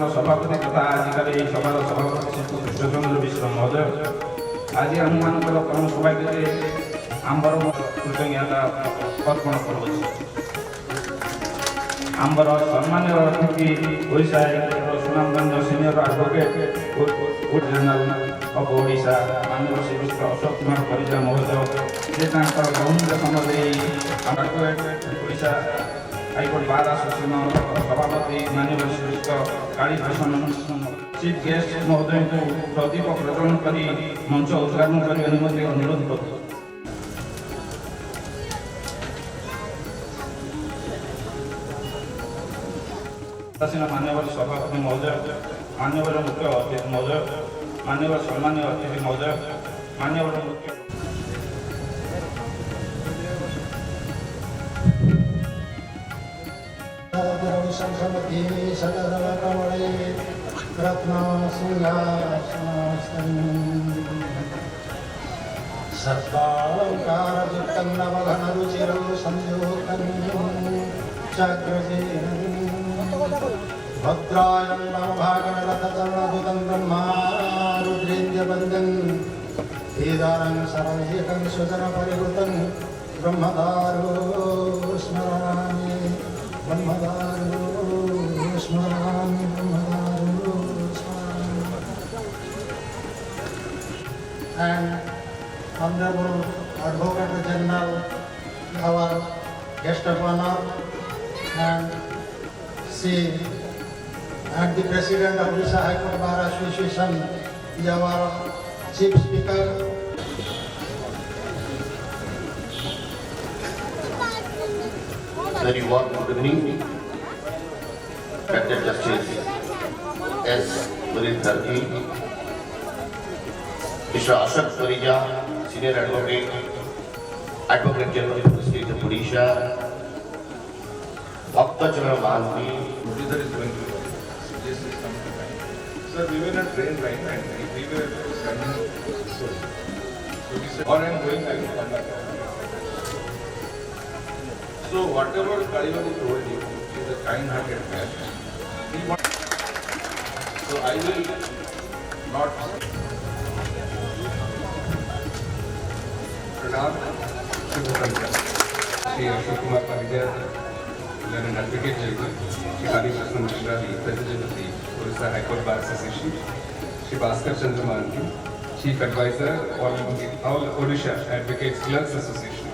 संगठन सभापति तथा आजिकल यही सभार सभापति श्री कृष्णचंद्र मिश्र महोदय आज आम मान परम सौभाग्य आंबर कृतज्ञता अर्पण करुच्छे। आंबर सम्मान्य अतिथि Odisha Sunamganj senior advocate general of Odisha माननीय श्रीयुक्त अशोक कुमार परिजा महोदय से बहुमूल्य समय ओडिशा हाईकोर्ट बार एसोसिएशन सभापति माननीय श्रीयुक्त कालीभूषण चीफ गेस्ट महोदय को प्रदीप प्रज्वलन कर मंच उद्घाटन करने निमंत्रण अनुरोध कर मान्यवर सभापति महोदय, मान्यवर मुख्य अतिथि महोदय, मान्यवर सम्मान्य अतिथि महोदय, मान्यवर मुख्य भद्रायं नवभागनरथचरणदूतं ब्रह्मा रुद्रेन्द्रवन्द्यं वेदानं सर्वैकं सुजनपरिवृतं ब्रह्मदारो स्मरामि ब्रह्मदारो स्मरामि ब्रह्मदारो स्मरामि। And Honorable Advocate General, our guest of honor, and see and the President of Odisha High Court Bar Association is our Chief Speaker. Very warm good evening, Captain Justice S. Purit Dharti, Mr. Ashok Parija, Senior Advocate, Advocate General of the State of Odisha, Bhaktachandra Mahanti. Sir, we were not trained right, and we were standing so we said, or I'm going, I will come back. So whatever Kalivati told you, he is a kind-hearted man. He wants. So I will not. Pranam, Shri Ashok Kumar Parija, an advocate general, Shri Kalyabhushan Mishra, the President of the Odisha High Court Bar Association, Shri Bhaskar Chandra Mahanti, Chief Advisor, all Odisha Advocates Clerks Association,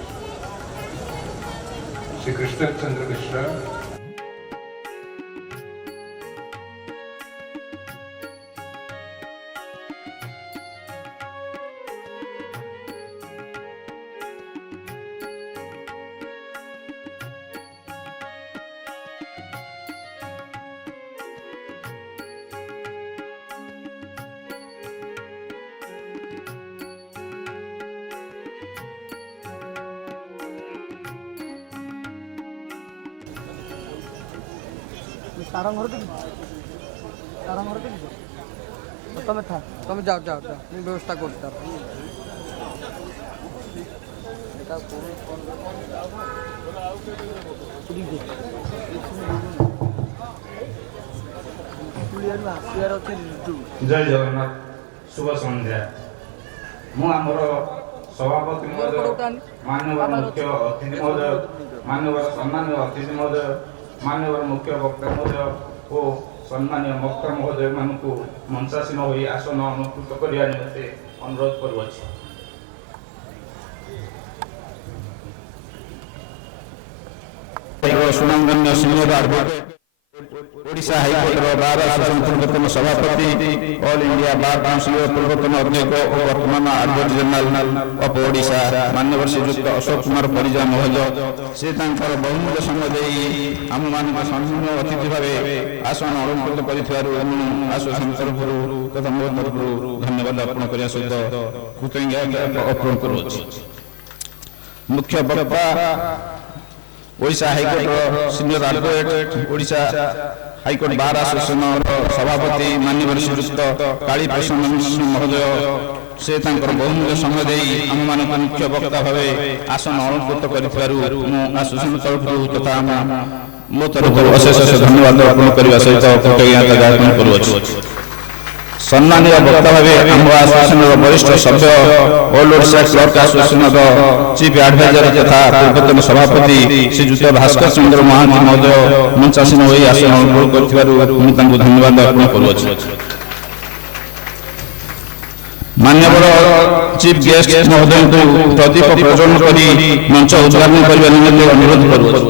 Shri Krishna Chandra Mishra, Sarang घर देखी सारंग घर देखी तुम था तुम जाओ जाओ जाओ व्यवस्था कर जय जगन्नाथ शुभ संध्या मु आमर सभापति महोदय मान्यवर मुख्य अतिथि महोदय मान्यवर सम्मान्य अतिथि महोदय मान्यवर मुख्य वक्ता महोदय और सम्मान्य वक्ता महोदय मानक मंचासीन हो आसन अनुकृत करने निमंते अनुरोध करुच्छे। Sunamganj senior advocate Odisha high court bar association पूर्वतन सभापति ऑल इंडिया बार काउंसिल पूर्वतन अध्यक्ष और वर्तमान एडवोकेट जनरल ऑफ ओडिशा माननीय श्रीयुक्त अशोक कुमार परिजा महोदय से बहुमूल्य समय दे आम मान सम्माननीय अतिथि भाव आसन अलंकृत करसोसिएशन तरफ तथा मो तरफ धन्यवाद अर्पण करने सहित कृतज्ञता अर्पण करुच्छे। मुख्य वक्ता Odisha high court senior advocate Odisha high court bar association सभापति माननीय श्रीयुक्त कालीभूषण महोदय से बहुमूल्य समय दे आम मान मुख्य वक्ता भाव आसन अलंकृत कर एसोसिएशन तरफ तथा ମୋ ତରଫରୁ ଅଶେଷ ଅଶେଷ ଧନ୍ୟବାଦ ଅର୍ପଣ କରିବା ସହିତ କୃତଜ୍ଞତା ଜ୍ଞାପନ କରୁଅଛୁ। ସମ୍ମାନୀୟ ବକ୍ତା ଭାବେ ଆମ ଆସୋସିଏସନର ବରିଷ୍ଠ ସଭ୍ୟ ଅଲ୍ ଓଡ଼ିଶା କ୍ଲର୍କ ଆସୋସିଏସନର ଚିଫ୍ ଆଡଭାଇଜର ତଥା ପୂର୍ବତନ ସଭାପତି ଶ୍ରୀଯୁକ୍ତ ଭାସ୍କର ଚନ୍ଦ୍ର ମହାନ୍ତି ମହୋଦୟ ମଞ୍ଚାସୀନ ହୋଇ ଆସନ ଅନୁଭବ କରିଥିବାରୁ ମୁଁ ତାଙ୍କୁ ଧନ୍ୟବାଦ ଅର୍ପଣ କରୁଅଛି। ମାନ୍ୟବର ଚିଫ୍ ଗେଷ୍ଟ ମହୋଦୟଙ୍କୁ ପ୍ରଦୀପ ପ୍ରଜ୍ୱଳନ କରି ମଞ୍ଚ ଉଦ୍ଘାଟନ କରିବା ନିମନ୍ତେ ଅନୁରୋଧ କରୁଅଛି।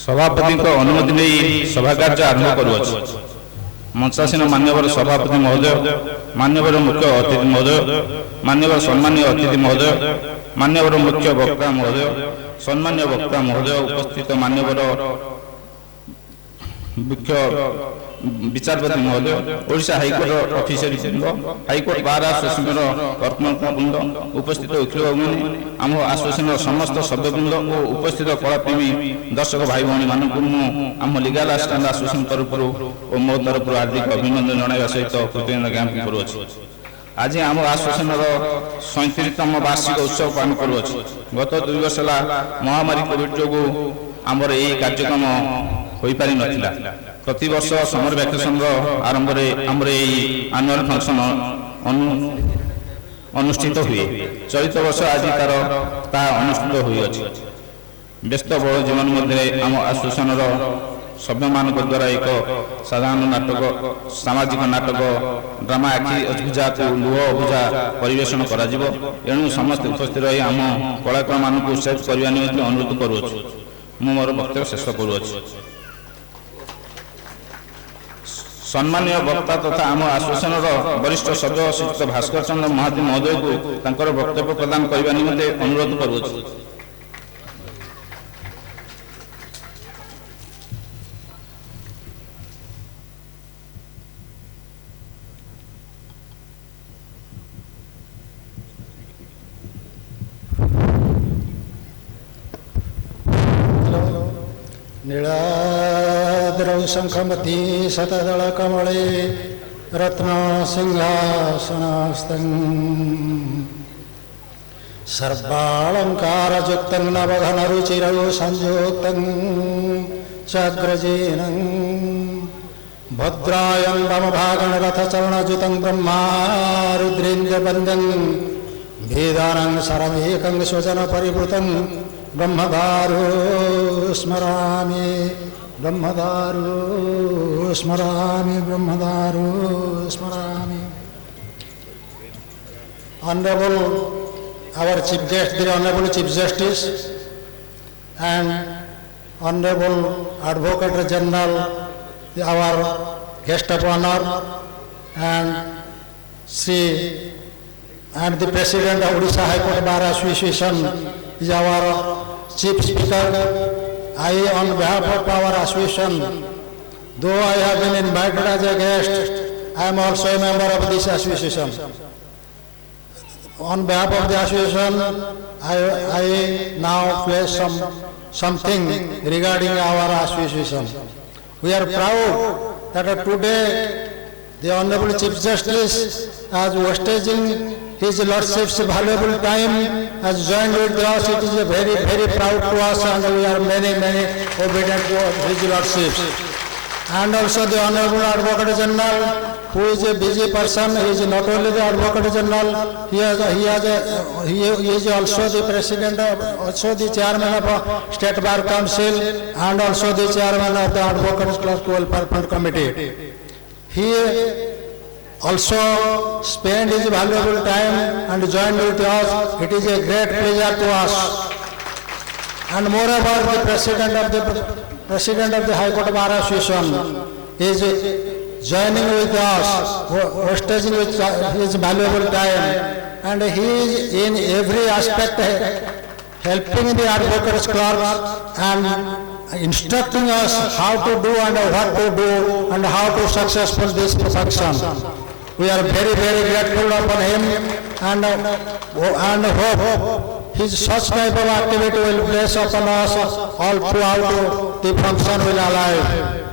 ସଭାପତିଙ୍କ ଅନୁମତି ନେଇ ସଭା କାର୍ଯ୍ୟ ଆରମ୍ଭ କରୁଅଛି। ମଞ୍ଚାସୀନ ମାନ୍ୟବର ସଭାପତି ମହୋଦୟ, ମାନ୍ୟବର ମୁଖ୍ୟ ଅତିଥି ମହୋଦୟ, ମାନ୍ୟବର ସମ୍ମାନୀୟ ଅତିଥି ମହୋଦୟ, ମାନ୍ୟବର ମୁଖ୍ୟ ବକ୍ତା ମହୋଦୟ, ସମ୍ମାନୀୟ ବକ୍ତା ମହୋଦୟ, ଉପସ୍ଥିତ ମାନ୍ୟବର ମୁଖ୍ୟ ବିଚାରପତି ମହୋଦୟ, ଓଡ଼ିଶା ହାଇକୋର୍ଟ ଅଫିସର ବୃନ୍ଦ, ହାଇକୋର୍ଟ ବାର୍ ଆସୋସିଏସନର କର୍ମକର୍ତ୍ତାବୃନ୍ଦ, ଉପସ୍ଥିତ ଓକିଲମାନେ, ଆମ ଆସୋସିଏସନର ସମସ୍ତ ସଭ୍ୟବୃନ୍ଦ ଓ ଉପସ୍ଥିତ କଳାପ୍ରେମୀ ଦର୍ଶକ ଭାଇ ଭଉଣୀମାନଙ୍କୁ ମୁଁ ଆମ ଲିଗାଲ ଆସିଷ୍ଟାଣ୍ଟ ଆସୋସିଏସନ ତରଫରୁ ଓ ମୋ ତରଫରୁ ହାର୍ଦ୍ଦିକ ଅଭିନନ୍ଦନ ଜଣାଇବା ସହିତ କୃତଜ୍ଞତା ଜ୍ଞାପନ କରୁଅଛି। ଆଜି ଆମ ଆସୋସିଏସନର 37ତମ ବାର୍ଷିକ ଉତ୍ସବ ପାଳନ କରୁଅଛି। ଗତ 2 ବର୍ଷ ହେଲା ମହାମାରୀ କୋଭିଡ ଯୋଗୁଁ ଆମର ଏହି କାର୍ଯ୍ୟକ୍ରମ ହୋଇପାରି ନଥିଲା। ପ୍ରତିବର୍ଷ ସମର ଭ୍ୟାକେସନର ଆରମ୍ଭରେ ଆମର ଏହି ଆନୁଆଲ ଫଙ୍କସନ ଅନୁଷ୍ଠିତ ହୁଏ। ଚଳିତ ବର୍ଷ ଆଜି ତାହା ଅନୁଷ୍ଠିତ ହୋଇଅଛି। ବ୍ୟସ୍ତବହୁଳ ଜୀବନ ମଧ୍ୟରେ ଆମ ଆସୋସିଏସନର ସଭ୍ୟମାନଙ୍କ ଦ୍ୱାରା ଏକ ସାଧାରଣ ନାଟକ, ସାମାଜିକ ନାଟକ, ଡ୍ରାମା ଆଖି ଅବୁଝାକୁ ଲୁହ ଅବୁଝା ପରିବେଷଣ କରାଯିବ। ଏଣୁ ସମସ୍ତେ ଉପସ୍ଥିତ ରହି ଆମ କଳାକାରମାନଙ୍କୁ ଉତ୍ସାହିତ କରିବା ନିମନ୍ତେ ଅନୁରୋଧ କରୁଅଛୁ। ମୁଁ ମୋର ବକ୍ତବ୍ୟ ଶେଷ କରୁଅଛି। ସମ୍ମାନୀୟ ବକ୍ତା ତଥା ଆମ ଆସୋସିଏସନର ବରିଷ୍ଠ ସଭ୍ୟ ଶ୍ରୀଯୁକ୍ତ ଭାସ୍କର ଚନ୍ଦ୍ର ମହାନ୍ତି ମହୋଦୟଙ୍କୁ ତାଙ୍କର ବକ୍ତବ୍ୟ ପ୍ରଦାନ କରିବା ନିମନ୍ତେ ଅନୁରୋଧ କରୁଅଛି। नीलाद्रौ शङ्खमती शतदलकमले रत्नसिंहासनस्थं सर्वालङ्कारयुक्तं नवघनरुचिरौ संयुक्तं चाग्रजेनं भद्रायं वामभागणरथचरणयुतं ब्रह्मारुद्रेन्द्रवन्द्यं वेदानं शरमेकं स्वजनपरिवृतं ब्रह्मदारो स्मरामि ब्रह्मदारो स्मरामि ब्रह्मदारो स्मरामि। Honorable our Chief Guest, the Honorable Chief Justice and Honorable Advocate General, our guest of honor, and Sri and the President of Odisha High Court Bar Association is our Chief Speaker. I, on behalf of our association, though I have been invited as a guest, I am also a member of this association. On behalf of the association, I now place something regarding our association. We are proud that today the Honorable Chief Justice, as wastaging His Lordship's valuable time, has joined with us. It is very, very proud to us, and we are many, many obedient to His Lordship. And also the Honorable Advocate General, who is a busy person. He is not only the Advocate General, he is also the President, also the Chairman of State Bar Council, and also the Chairman of the Advocates Clerk Welfare Fund Committee. He also spent his valuable time and joined with us. It is a great pleasure to us. And moreover, the President of the High Court Bar Association is joining with us, wastaging with his valuable time, and he is in every aspect helping the advocates clerks and instructing us how to do and what to do and how to successful this profession. We are very, very grateful upon him and hope his such type of activity will bless upon us all throughout the function will alive.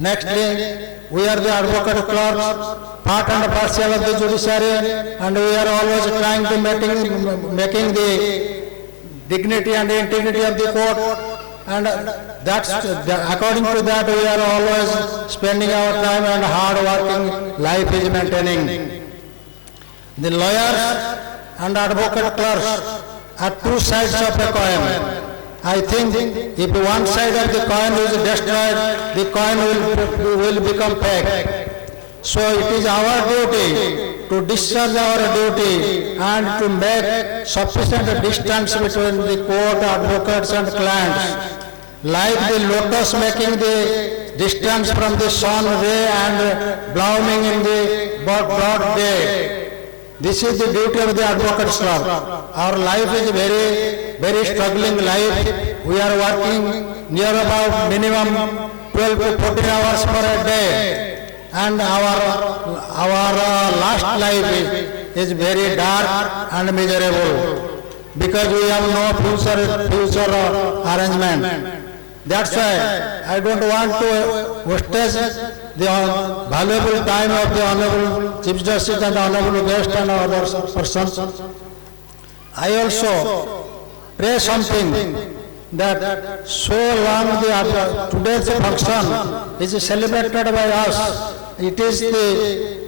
Nextly, we are the advocate clerks, part and parcel of the judiciary, and we are always trying to making the dignity and integrity of the court, and according to that we are always spending our time and hard working life is maintaining. The lawyers and advocate clerks are two sides of a coin. I think if one side of the coin is destroyed, the coin will become fake. So it is our duty to discharge our duty and to make sufficient distance between the court, advocates and clients. Like the lotus making the distance from the sun ray and blooming in the broad day. This is the duty of the advocate's clerk. Our life is very, very struggling life. We are working near about minimum 12 to 14 hours per a day. And our last life is very dark and miserable because we have no future arrangement. That's why I don't want to wastage the valuable time of the Honorable Chief Justice and the Honorable guest and other persons. I also pray something that so long today's function is celebrated by us. It is the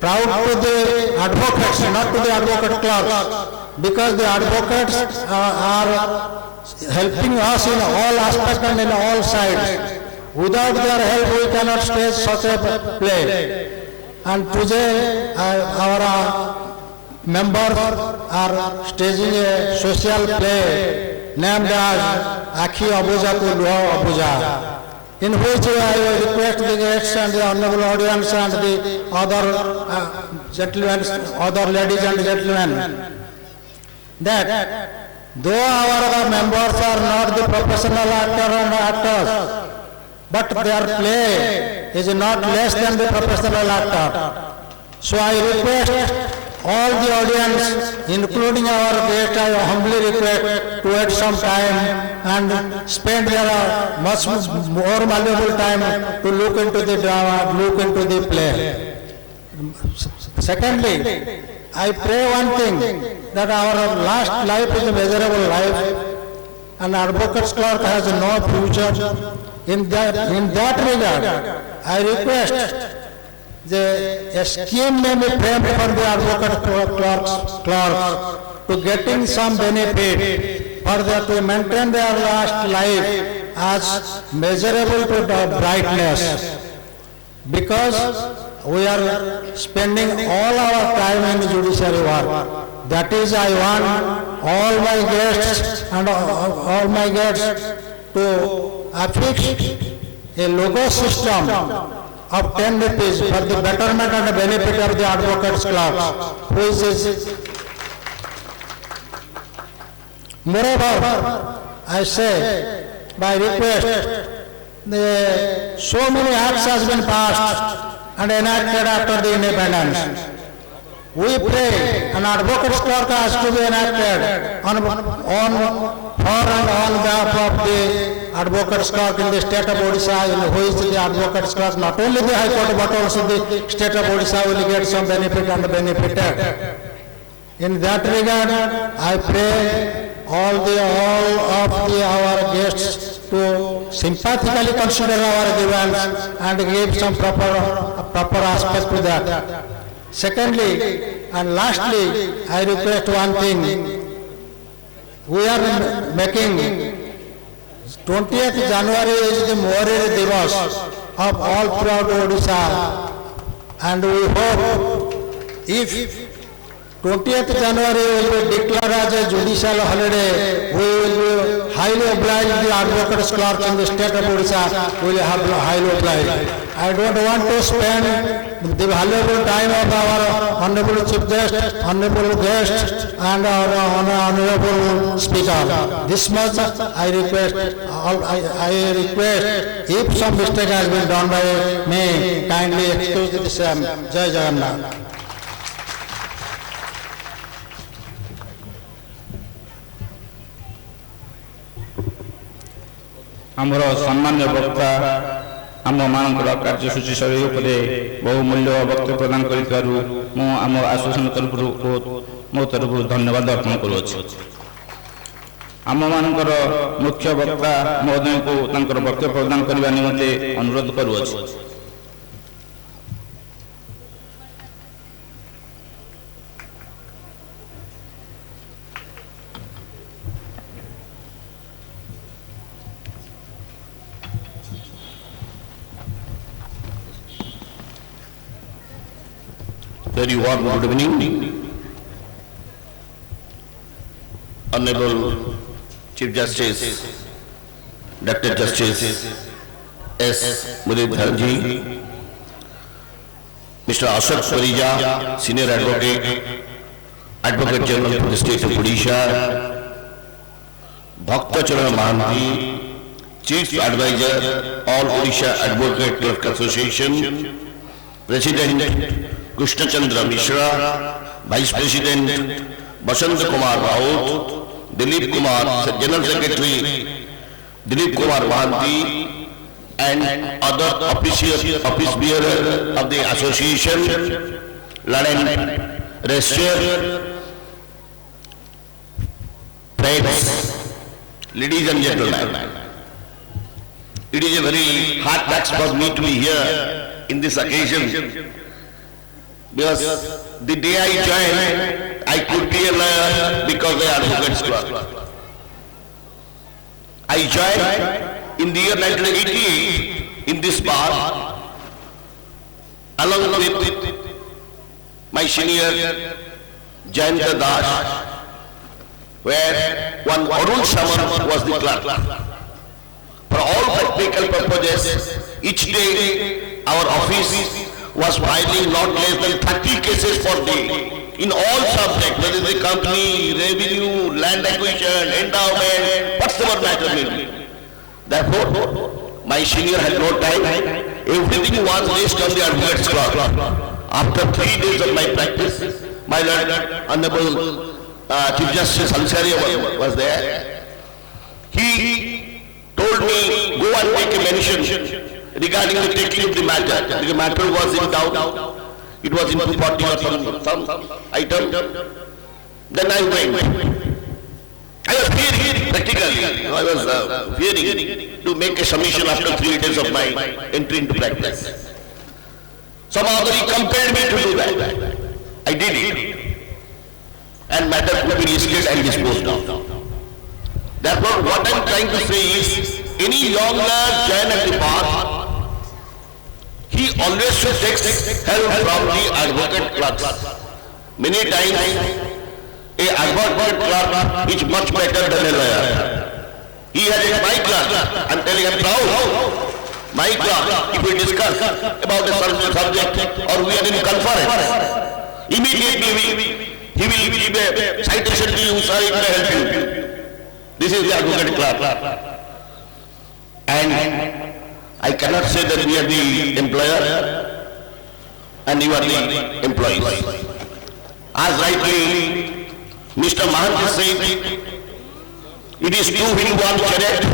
proud to the advocates, not to the advocate clerks, because the advocates are helping us in all aspects and in all sides. Without their help, we cannot stage such a play. And today, our members are staging a social play named as Akhi Abuja to Luha Abuja, in which I request the guests and the honorable audience and the other gentlemen, other ladies and gentlemen, that though our members are not the professional actors and actors, but their play is not less than the professional actor. So I request all the audience, including our guests, I humbly request to wait some time and spend their much more valuable time to look into the drama, look into the play. Secondly, I pray one thing, that our last life is a miserable life and advocate's clerk has no future. In that regard, I request a scheme may be framed for the advocate clerks to getting some benefit for them to maintain their last life as measurable to the brightness. Because we are spending all our time in judiciary work. That is, I want all my guests and all my guests to affix a logo system of 10 rupees for the betterment and benefit of the advocates clerks, who is moreover, I say, by request, so many acts has been passed and enacted after the independence. We pray an advocate's clerk has to be enacted for and on behalf of the advocate's clerk in the state of Odisha, who is the advocate's clerk. Not only the High Court but also the state of Odisha will get some benefit and benefited. In that regard, I pray all of our guests to sympathetically consider our demands and give some proper aspect to that. Secondly and lastly, I request one thing. We are making 20th January is the Morari Divas of all throughout Odisha, and we hope if 20th January will be declared as a judicial holiday, we will be highly obliged the advocates clerk in the state of Odisha will have highly obliged. I don't want to spend the valuable time of our honorable chief guest, honorable guest and our honorable speaker. This much I request, if some mistake has been done by me, kindly excuse the same. Jai Jagannath. आमर सम्मान्य वक्ता आम मानकर कार्यसूची शैली बहुमूल्य वक्तव्य प्रदान कर आसोसिएशन तरफ मो तरफ धन्यवाद अर्पण करुच्छे। आम मानकर मुख्य वक्ता महोदय को वक्तव्य प्रदान करने निमंते अनुरोध करुच्छे। Very warm good evening, Honorable Chief Justice, Dr. Justice S. Muralidhar ji, Mr. Ashok Parija, Senior Advocate, Advocate General for the State of Odisha, Bhakta Charan Mahanti, Chief Advisor, All Odisha Advocate Clerk Association, President Krishna Chandra Mishra, Vice President Basant Kumar Raut, Dilip Kumar, General Secretary Dilip Kumar Mahanti, and other office bearer of the association, Laden Rescher, friends, ladies and gentlemen. It is a very hard task for me to be here in this occasion, because the day I joined, I could be a lawyer because they are advocates club. I joined in the year 1988 in this bar, along with my senior Jayanta Das, where one Arun Shaman was the clerk. For all practical purposes, each day our office was filing not less than 30 cases per day in all subjects, whether the company, revenue, land acquisition, endowment, whatsoever matter may be. Therefore, my senior had no time. Everything was based on the advocate's clerk. After 3 days of my practice, my Honorable Chief Justice Ansari was there. He told me, go and make a mention regarding the taking of the matter. The matter was in doubt. It was in 240 or some item. Then I went. I was fearing, practically, I was fearing to make a submission after 3 days of my entry into practice. Somehow he compelled me to do that. I did it. And matter could be listed and disposed of. Therefore, what I am trying to say is, any young lad join at the bar, he always should take help from the advocate clerks. Many times, an advocate clerk is much better than a lawyer. He has a my clerk. I am telling him proud. my class, if we discuss about a certain subject or we are in conference, immediately he will give a citation to you, sir, it may help you. This is the advocate class. And I cannot say that we are the employer and you are the employees. As rightly Mr. Mahanti said, it is two in one chariot.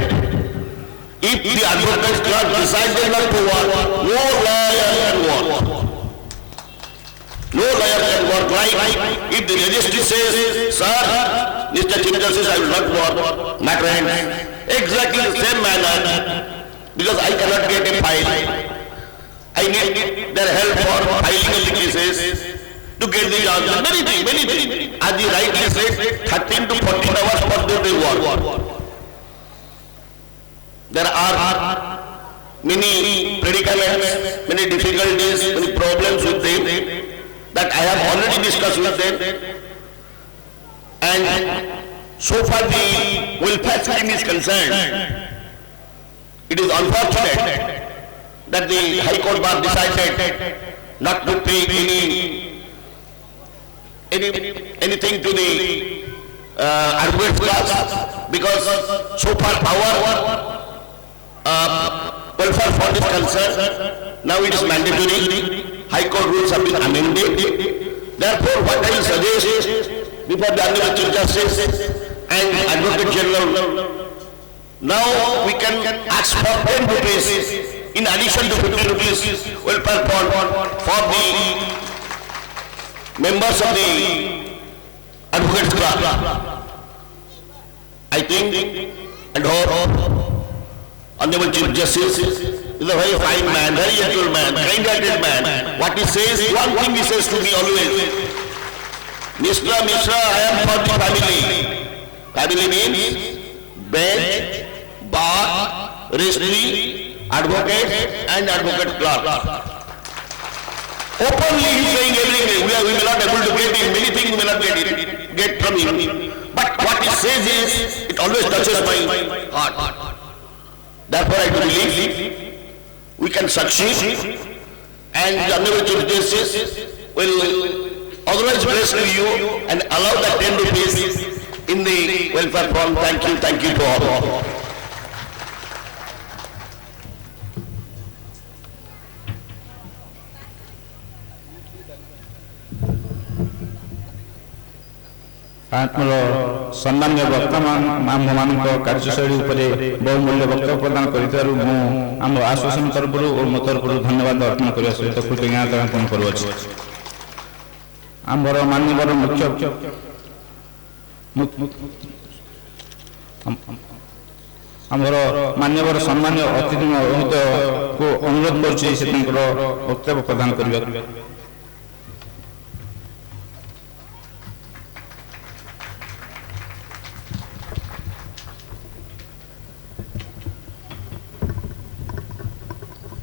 If the advocate class decided not to work, no lawyer can work. No lawyer can work. Like if the registry says, sir, Mr. Chief Justice, I will not work, matter ends. Exactly the same manner, because I cannot get a file. I need their help for filing the cases to get the answer. Many things. As the rightly said, 13 to 14 hours per day they work. There are many predicaments, many difficulties, many problems with them that I have already discussed with them. And so far the welfare scheme is concerned, it is unfortunate that the High Court bar decided not to pay anything to the advocate class, because so far our welfare fund is concerned, now it is mandatory. High Court rules have been amended. Therefore, what I will suggest is, before the Honorable Chief Justice and Advocate General, now we can ask for 10 rupees in addition to 50 rupees welfare fund for the members of the Advocates Club. I think and hope Honorable Chief Justice is a very fine man, very gentle man, kind-hearted man. What he says, one thing he says to me always, Mr. Mishra, I am for the family. Family means bench, bar, registry, advocate and advocate clerk. Openly he is saying everything. We may not able to get him, many things we may not get from him. But what he says is, it always touches my heart. Therefore, I believe we can succeed, and the Honorable Chief Justice will otherwise bless you and allow that 10 rupees in the welfare fund. Thank you to all. ଆମର ସମ୍ମାନୀୟ ବର୍ତ୍ତମାନ ଆମ୍ଭମାନଙ୍କ କାର୍ଯ୍ୟଶୈଳୀ ଉପରେ ବହୁମୂଲ୍ୟ ବକ୍ତବ୍ୟ ପ୍ରଦାନ କରିଥିବାରୁ ମୁଁ ଆମ ଆସୋସିଏସନ ତରଫରୁ ଓ ମୋ ତରଫରୁ ଧନ୍ୟବାଦ ଅର୍ପଣ କରିବା ସହିତ କୃତଜ୍ଞତା ଜ୍ଞାପନ କରୁଅଛି। ଆମର ମାନ୍ୟବର ମୁଖ୍ୟ ଆମର ମାନ୍ୟବର ସମ୍ମାନୀୟ ଅତିଥି ମହୋଦୟଙ୍କୁ ଅନୁରୋଧ କରୁଛି ସେ ତାଙ୍କର ବକ୍ତବ୍ୟ ପ୍ରଦାନ କରିବାକୁ।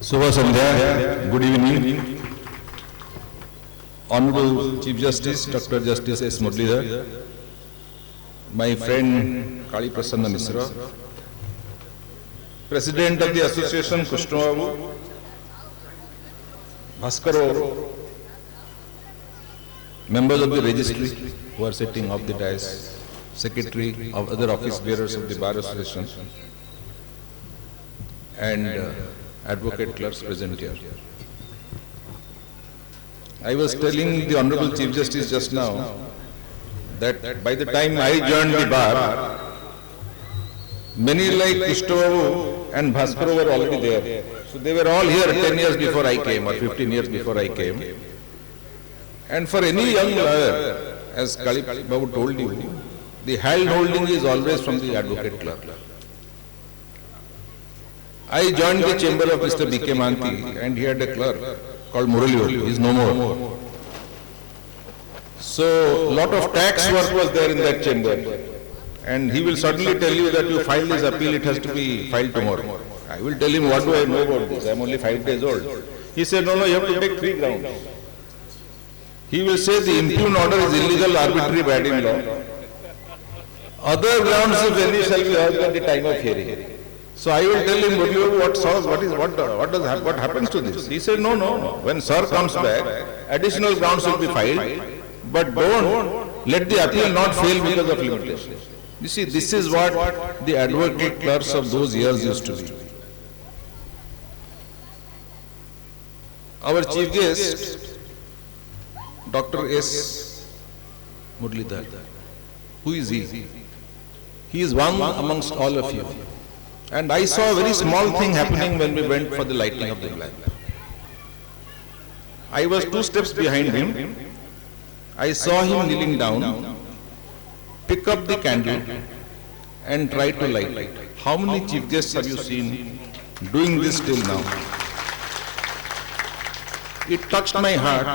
Subha Sandhya, good evening. Honorable Chief Justice, Dr. Justice S. Muralidhar, my friend Kali Prasanna Mishra, President of the Association Krishnababu, Bhaskar, members of the registry who are sitting off the dais, Secretary of other office bearers of the Bar Association, and advocate clerks present here. I was telling the Honorable Chief Justice just now that by the time I joined the bar, many like Krishnababu and Bhaskar were already there. So they were all here 10 years before I came or 15 years before I came. And for any young lawyer, as Kali Babu told you, the hand holding is always from the advocate clerk. I joined the chamber of Mr. B.K. Mahanti and he had a clerk called Muralidhar. He is no more. So, lot of tax work was there in that chamber. And he will certainly tell you that you file this appeal, it has to be filed tomorrow. I will tell him, what do I know about this? I am only 5 days old. He said, no, you have to take 3 grounds. He will say the impugned order is illegal, arbitrary, bad in law. Other grounds, if any, shall be heard at the time of hearing. So I will tell him, what happens to this? He said, no. When sir comes back, additional grounds will be filed, but don't let the appeal not fail because of limitation. You see, this is what the advocate clerks of those years used to be. Our chief guest, Dr. S. Muralidhar. Who is he? He is one amongst all of you. And I saw a very small thing happening when we went for the lighting of the lamp. I was 2 steps behind him. I saw him kneeling down, pick up the candle and try to light. How many chief guests have you seen doing this till now? It touched my heart,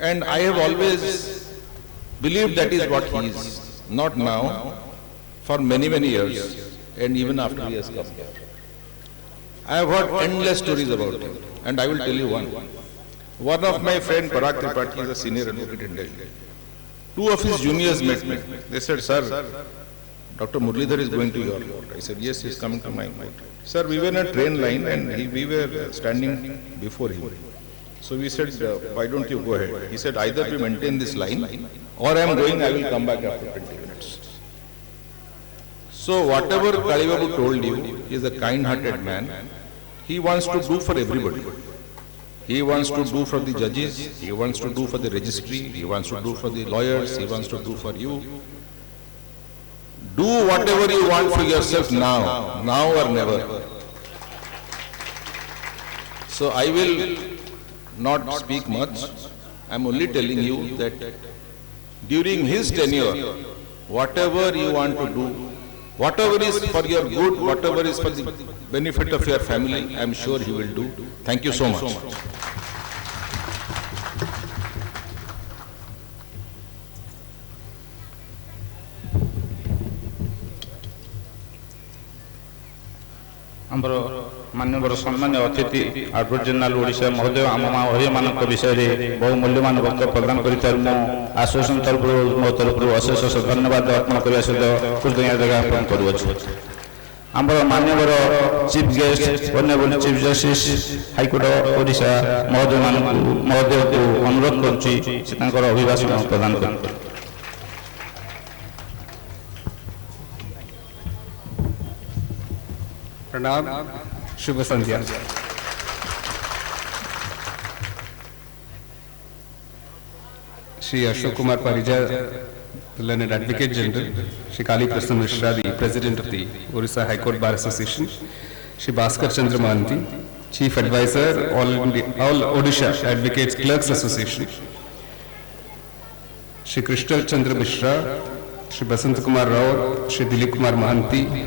and I have always believed that is what he is. Not now, for many years, and even after he has come here. I have heard endless stories about him, and I will tell you one. One of my friend Parag Tripathi is a senior advocate in Delhi. 2 of his juniors met me. They said, sir, Dr. Muralidhar is going to your court. I said, yes, he is coming to my court. Sir, we were in a train line and we were standing before him. So we said, why don't you go ahead? He said, either we maintain this line or I am going, I will come back after 20 minutes. So whatever Kalibabu told you, he is a kind-hearted man. He wants to do for everybody. He wants to do for the judges, he wants to do for the registry, he wants to do for the lawyers, he wants to do for you. Do whatever you want for yourself now or never. So I will not speak much. I am only telling you that during his tenure, whatever you want to do, whatever is for your good, whatever is for the benefit of your family, I am sure he will do. Thank you so much. ଆମର ମାନ୍ୟବର ସମ୍ମାନୀୟ ଅତିଥି advocate general Odisha ମହୋଦୟ ଆମ ମା ହରିମାନଙ୍କ ବିଷୟରେ ବହୁ ମୂଲ୍ୟବାନ ବକ୍ତବ୍ୟ ପ୍ରଦାନ କରିଥିବାରୁ ମୁଁ ଆସୋସିଏସନ ତରଫରୁ ମୋ ତରଫରୁ ଅଶେଷ ଧନ୍ୟବାଦ ଅର୍ପଣ କରିବା ସହିତ କୃତଜ୍ଞତା ଜ୍ଞାପନ କରୁଅଛୁ। ଆମର ମାନ୍ୟବର chief guest honourable chief justice high court Odisha ମହୋଦୟକୁ ଅନୁରୋଧ କରୁଛି ସେ ତାଙ୍କର ଅଭିଭାଷଣ ପ୍ରଦାନ କରନ୍ତୁ। प्रणाम, शुभ संध्या। Shri Ashok Kumar Parija, the learned Advocate General, Shri Kali Krishna Mishra, the President of the Orissa High Court Bar Association, Shri Bhaskar Chandra Mahanti, Chief Advisor, All Odisha Advocates Clerks Association, Shri Krishna Chandra Mishra, Shri Basant Kumar Rao, Shri Dilip Kumar Mahanti,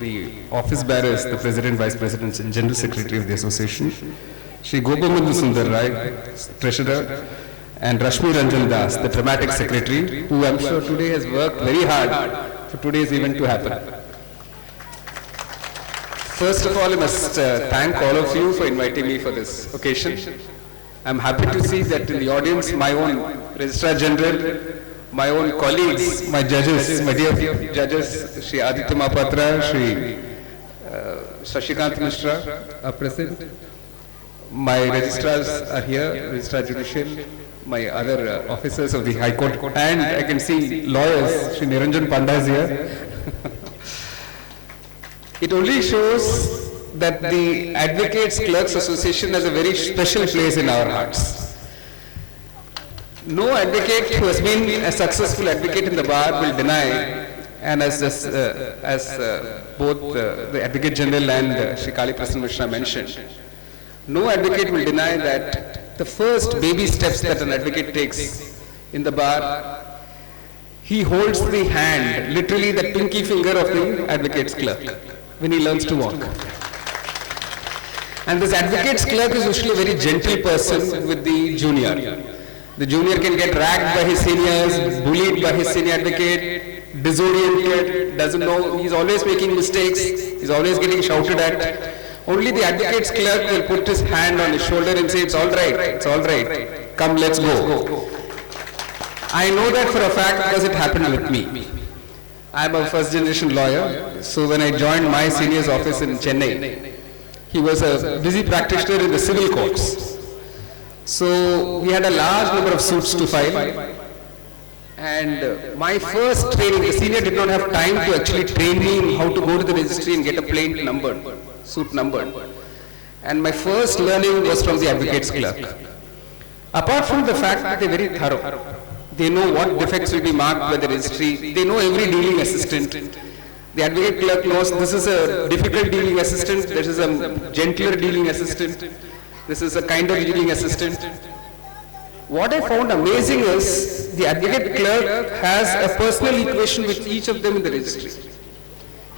the office bearers, the President, Vice President and General Secretary of the Association, Shri Gopamandu Sundar Rai, Treasurer, and Rashmi Ranjan Das, the Dramatic Secretary, who I'm sure today has worked very hard for today's event to happen. First of all, I must thank all of you for inviting me for this occasion. I'm happy to see that in the audience, my own Registrar General, my own colleagues, my judges, my dear judges, Shri Aditya Mahapatra, Shri Shashikant Mishra are present. My registrars are here, Registrar Judicial, my other officers of the High Court, and I can see lawyers, Shri Niranjan Panda is here. It only shows that the Advocates Clerks Association has a very special place in our hearts. No advocate who has been a successful advocate in the bar will deny, and as both the Advocate General and Shri Kali Krishna Mishra mentioned, no advocate will deny that the first baby steps that an advocate takes in the bar, he holds the hand, literally the pinky finger of the advocate's clerk when he learns to walk. And this advocate's clerk is usually a very gentle person with the junior. The junior can get ragged by his seniors, bullied by his senior advocate, disoriented, doesn't know, he's always making mistakes, he's always getting shouted at. Only the advocate's clerk will put his hand on his shoulder and say, it's all right, come, let's go. I know that for a fact because it happened with me. I'm a first generation lawyer, so when I joined my senior's office in Chennai, he was a busy practitioner in the civil courts. So we had a large number of suits to file, and my first training, the senior did not have time to actually train me in how to go to the registry and get a plaint numbered, suit numbered. And my first learning was from the advocate's clerk. Apart from the fact that they're very thorough, they know what defects will be marked by the registry, they know every dealing assistant. The advocate clerk knows this is a difficult dealing assistant, this is a gentler dealing assistant, this is a kinder dealing assistant. What I found amazing is the advocate clerk has a personal equation with each of them in the registry.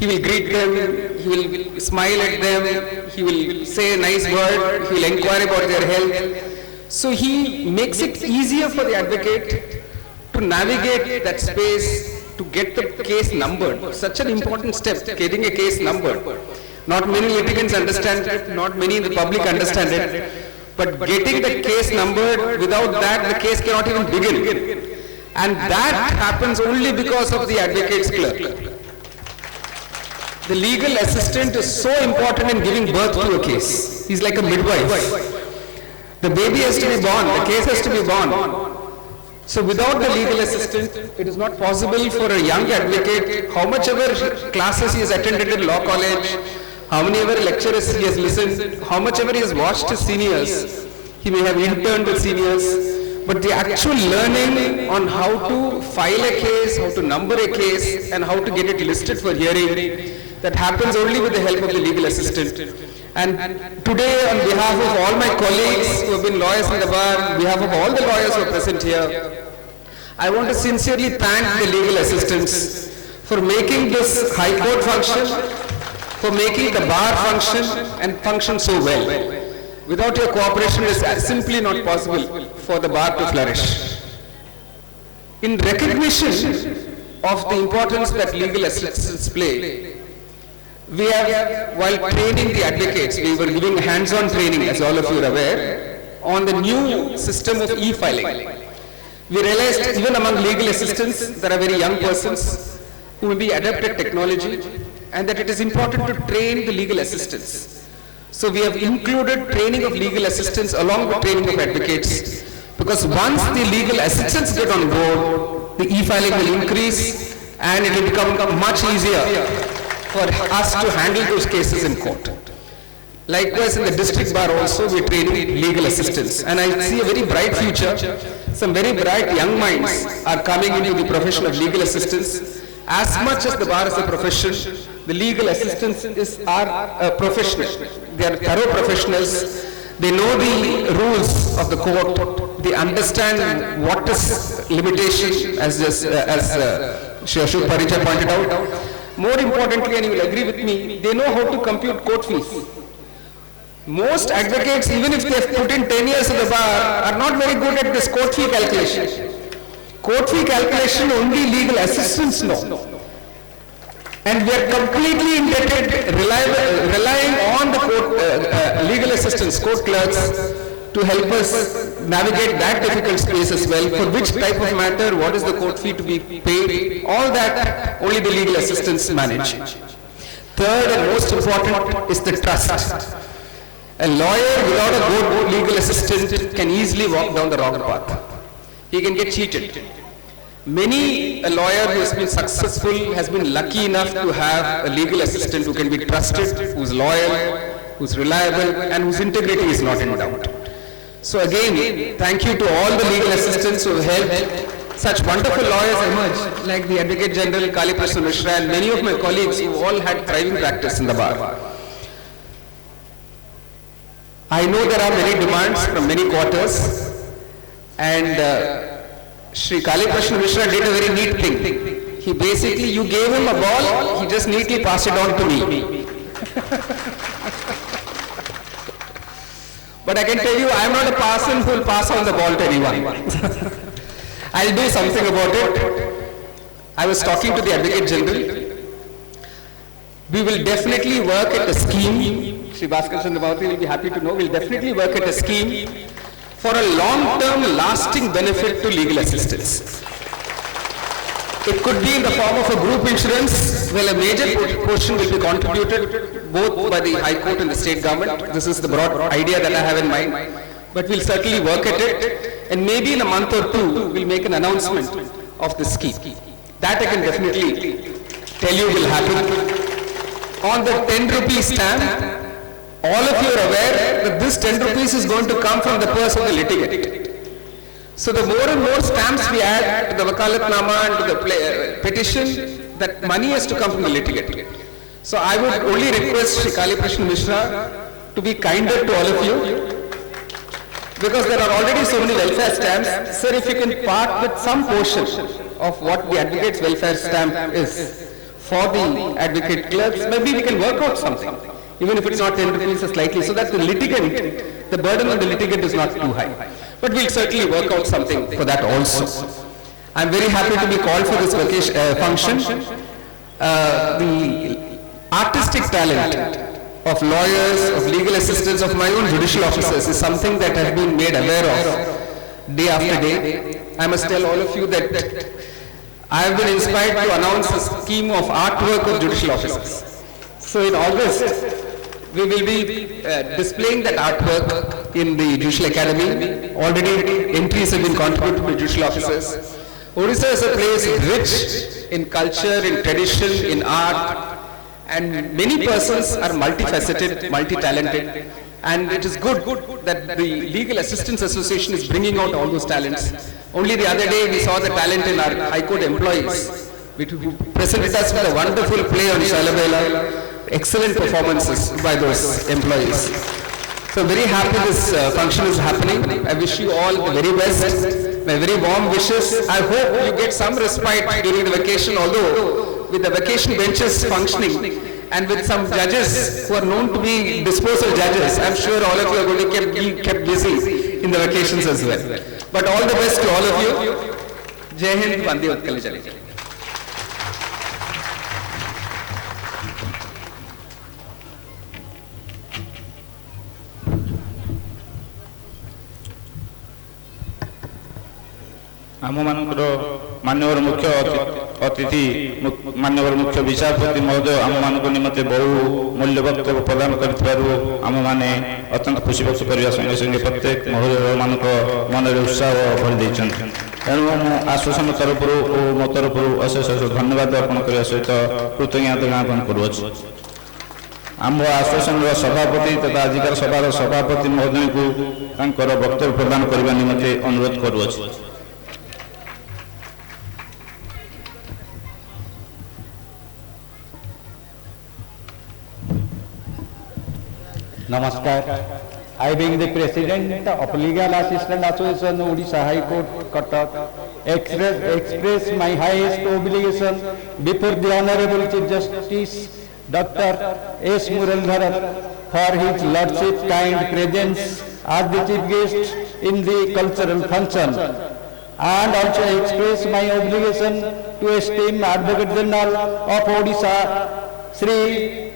He will greet them, he will smile at them, he will say a nice word, he will inquire about their health. So he makes it easier for the advocate to navigate that space, to get the case numbered. Such an important step, getting a case numbered. Not many litigants understand it, not many in the public understand it, but getting the case numbered, without that the case cannot even begin. And that happens only because of the advocate's clerk. The legal assistant is so important in giving birth to a case. He's like a midwife. The baby has to be born, the case has to be born. So without the legal assistant, it is not possible for a young advocate, how much ever classes he has attended in law college, how many ever lectures he has listened, how much ever he has watched his seniors, he may have interned with seniors, but the actual learning on how to file a case, how to number a case, and how to get it listed for hearing, that happens only with the help of the legal assistant. And today, on behalf of all my colleagues who have been lawyers in the bar, on behalf of all the lawyers who are present here, I want to sincerely thank the legal assistants for making this High Court function, for making the bar function and function so well. Without your cooperation, it is simply not possible for the bar to flourish. In recognition of the importance that legal assistants play, we have, while training the advocates, we were giving hands-on training, as all of you are aware, on the new system of e-filing. We realized even among legal assistants, there are very young persons who may be adept at technology, and that it is important to train the legal assistants. So we have included training of legal assistants along with training of advocates, because once the legal assistants get on board, the e-filing will increase and it will become much easier for us to handle those cases in court. Likewise, in the district bar also, we are training legal assistants. And I see a very bright future. Some very bright young minds are coming into the profession of legal assistants. As much as the bar is a profession, the legal assistants are a professional. They are thorough professionals. They know the rules of the court. They understand what is limitation, as Shri Ashok Paricha pointed out. More importantly, and you will agree with me, they know how to compute court fees. Most advocates, even if they have put in 10 years in the bar, are not very good at this court fee calculation. Court fee calculation only legal assistants know. And we are completely indebted, relying on the court, legal assistants, court clerks, to help us navigate that difficult space as well, for which type of matter, what is the court fee to be paid, all that only the legal assistants manage. Third and most important is the trust. A lawyer without a good legal assistant can easily walk down the wrong path. He can get cheated. A lawyer who has been successful has been lucky enough to have a legal assistant who can be trusted, who is loyal, who is reliable, and whose integrity is not in doubt. So again, thank you to all the legal assistants who have helped such wonderful lawyers emerge, like the Advocate General Kali Prasad Mishra and many of my colleagues who all had thriving practice in the bar. I know there are many demands from many quarters, and Shri Kali Prasad Mishra did a very neat thing. He basically, you gave him a ball, he just neatly passed it on to me. But I can tell you, I am not a person who will pass on the ball to anyone. I'll do something about it. I was talking to the Advocate General. We will definitely work at a scheme. Shri Bhaskar Chandramurthy will be happy to know. We will definitely work at a scheme for a long-term, lasting benefit to legal assistants. It could be in the form of a group insurance, where a major portion will be contributed both by the High Court and the state government. This is the broad idea that I have in mind. But we'll certainly work at it, and maybe in a month or two, we'll make an announcement of this scheme. That I can definitely tell you will happen. On the 10 rupee stamp, all of you are aware that this 10 rupees is going to come from the purse of the litigant. So the more and more stamps we add to the Wakalatnama and to the petition, that money has to come from the litigant. So I would only request Shri Kali Krishna Mishra to be kinder to all of you, because there are already so many welfare stamps. Sir, if you can part with some portion of what the advocate's welfare stamp is for the advocate clerks, maybe we can work out something, even if it's not 10 rupees or slightly, so that the litigant, the burden on the litigant is not too high. But we'll certainly work out something for that also. I'm very happy to be called for this function. The artistic talent of lawyers, of legal assistants, of my own judicial officers is something that has been made aware of day after day. I must tell all of you that I have been inspired to announce a scheme of artwork of judicial officers. So in August, we will be displaying that artwork in the Judicial Academy. Already entries have been contributed by judicial officers. Odisha is a place rich in culture, in tradition, in art, and many persons are multifaceted, multi-talented, and it is good that the Legal Assistance Association is bringing out all those talents. Only the other day we saw the talent in our High Court employees, who presented us with a wonderful play on Shalabela. Excellent performances by those employees. So very happy this function is happening. I wish you all the very best. My very warm wishes. I hope you get some respite during the vacation, although with the vacation benches functioning and with some judges who are known to be disposal judges, I'm sure all of you are going to be kept busy in the vacations as well. But all the best to all of you. Jai Hind, Vande Utkalam. आमମାନଙ୍କର माननीय मुख्य अतिथि माननीय मुख्य विचारपति महोदय आमମାନଙ୍କ निमंते बहु मूल्य वक्तव्य प्रदान करथिबारु आममाने अत्यंत खुशी व्यक्त करिया संगे संगे प्रत्येक महोदय मानक मनरे उत्साह भरि दैछन्ति एणु आश्वासन तरफरु ओ मो तरफरु अशेष धन्यवाद अर्पण करिया सहित कृतज्ञता ज्ञापन करूछि आम आश्वासन सभापति तथा आजिकार सभार सभापति महोदय को तांकर वक्तव्य प्रदान करबा निमंते अनुरोध करूछि Namaskar. I being the President of Legal Assistance Association Odisha High Court Cuttack express my highest obligation before the Honorable Chief Justice Dr. S. Muralidharan for his Lordship kind presence as the Chief Guest in the cultural function, and also express my obligation to esteem Advocate General of Odisha Sri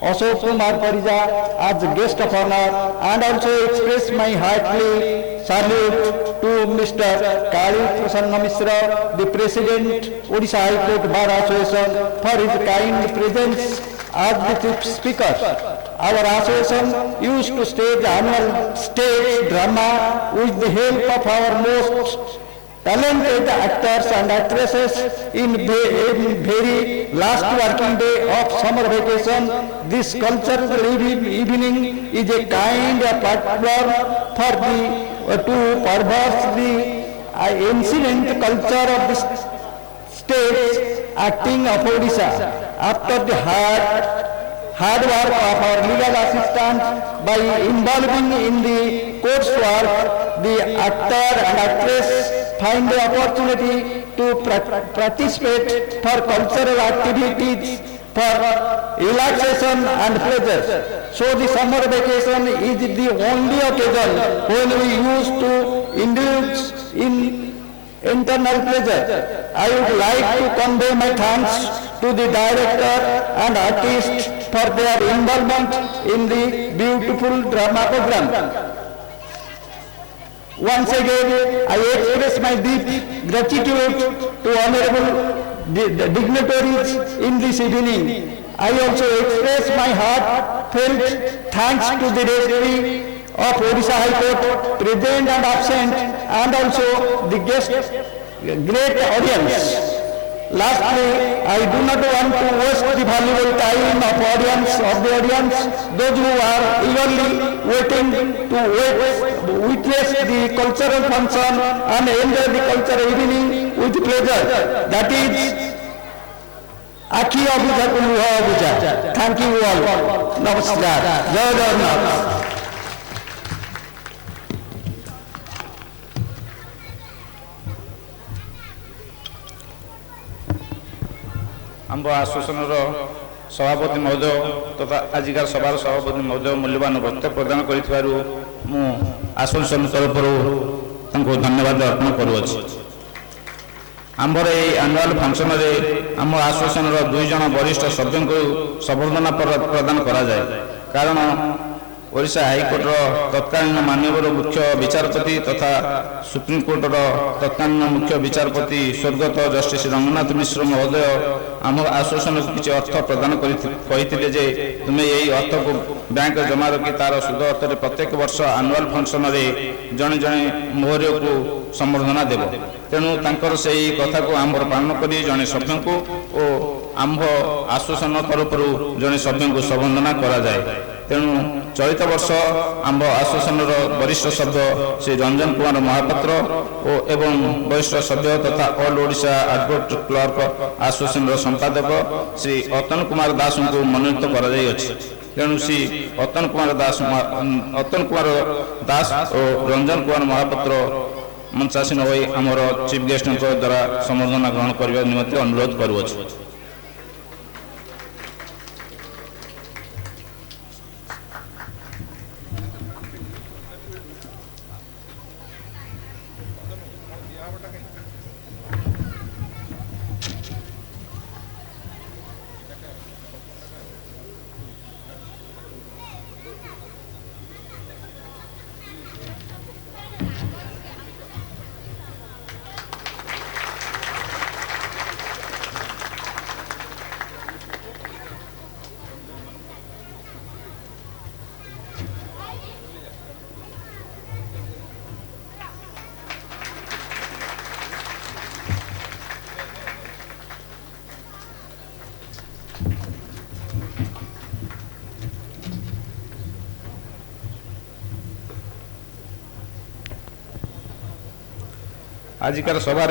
Ashok Kumar Parija as guest of honor, and also express my hearty salute to Mr. Kali Prasanna Mishra, the President Odisha High Court Bar Association, for his kind presence as the Chief Speaker. Our association used to stage annual stage drama with the help of our most talented actors and actresses in very last working day of summer vacation. This cultural evening is a kind of platform for to perverse the ancient culture of the stage acting of Odisha. After the hard work of our legal assistants, by involving in the coursework, the actor and actress find the opportunity to participate for cultural activities for relaxation and pleasure. So the summer vacation is the only occasion when we used to indulge in internal pleasure. I would like to convey my thanks to the director and artist for their involvement in the beautiful drama program. Once again, I express my deep gratitude to Honorable dignitaries in this evening. I also express my heartfelt thanks to the referee of Odisha High Court, present and absent, and also the guest, great audience. Lastly, I do not want to waste the valuable time of the audience, those who are eagerly waiting to witness the cultural function and enjoy the cultural evening with pleasure. That is Akhi Abudha Kuluha Abudha. Thank you all. Namaskar. Jai Jagannath. आम आश्वासन सभापति महोदय तथा आजिकार सभार सभापति महोदय मूल्यवान वक्तव्य प्रदान कर आश्वासन तरफ धन्यवाद अर्पण करुच्छी। आमर ये आनुआल फंक्शन में आम आश्वासन 2 जन वरिष्ठ सभ्यों को संबर्धना प्रदान करा जाए। कारण ओडिशा हाईकोर्टर तत्कालीन माननीय मुख्य विचारपति तथा सुप्रीमकोर्टर तत्कालीन मुख्य विचारपति स्वर्गत जस्टिस रंगनाथ मिश्र महोदय आम आश्वासन को किसी अर्थ प्रदान करते जे तुम्हें यही अर्थ को बैंक जमा रखी तार सुध अर्थ प्रत्येक वर्ष आनुआल फंक्शन में जड़े जड़े मोहरिया को संबर्धना देव। तेणु तांकर से कथा को आंबर पालन कर जड़े सभ्य को और आंभ आश्वासन तरफ जड़े सभ्य को संबर्धना करा जाए। तेणु चलित वर्ष आंब आश्वासन वरिष्ठ सभ्य श्री रंजन कुमार महापात्र एवं वरिष्ठ सभ्य तथा ऑल ओडिशा एडवोकेट क्लर्क आश्वासन संपादक श्री अतन कुमार दास को मनोनीत कर तेणु श्री अतन कुमार दास और रंजन कुमार महापात्र मंचासीन हो आमर चीफ गेस्ट द्वारा संबर्धना ग्रहण करने निमित्त अनुरोध करुच्छी। आजिकार सभार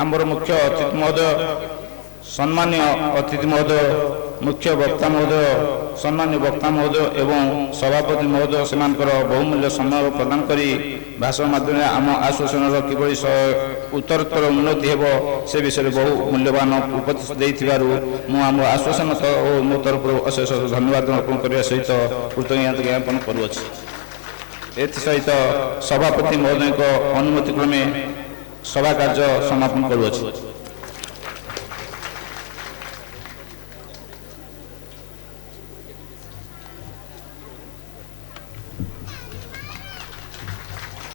आमर मुख्य अतिथि महोदय सम्मान्य अतिथि महोदय मुख्य वक्ता महोदय सम्मान्य वक्ता महोदय एवं सभापति महोदय से बहुमूल्य समय प्रदान कर भाषण माध्यम आम आश्वासन किभली उत्तरोत्तर उन्नति हेब से विषय बहु मूल्यवान उपदेश आम आश्वासन मो तरफ अशेष धन्यवाद अर्पण करने सहित कृतज्ञता ज्ञापन करुच्छी। एसहित सभापति महोदय अनुमति क्रमे सभा कार्य समापन करुच्छी।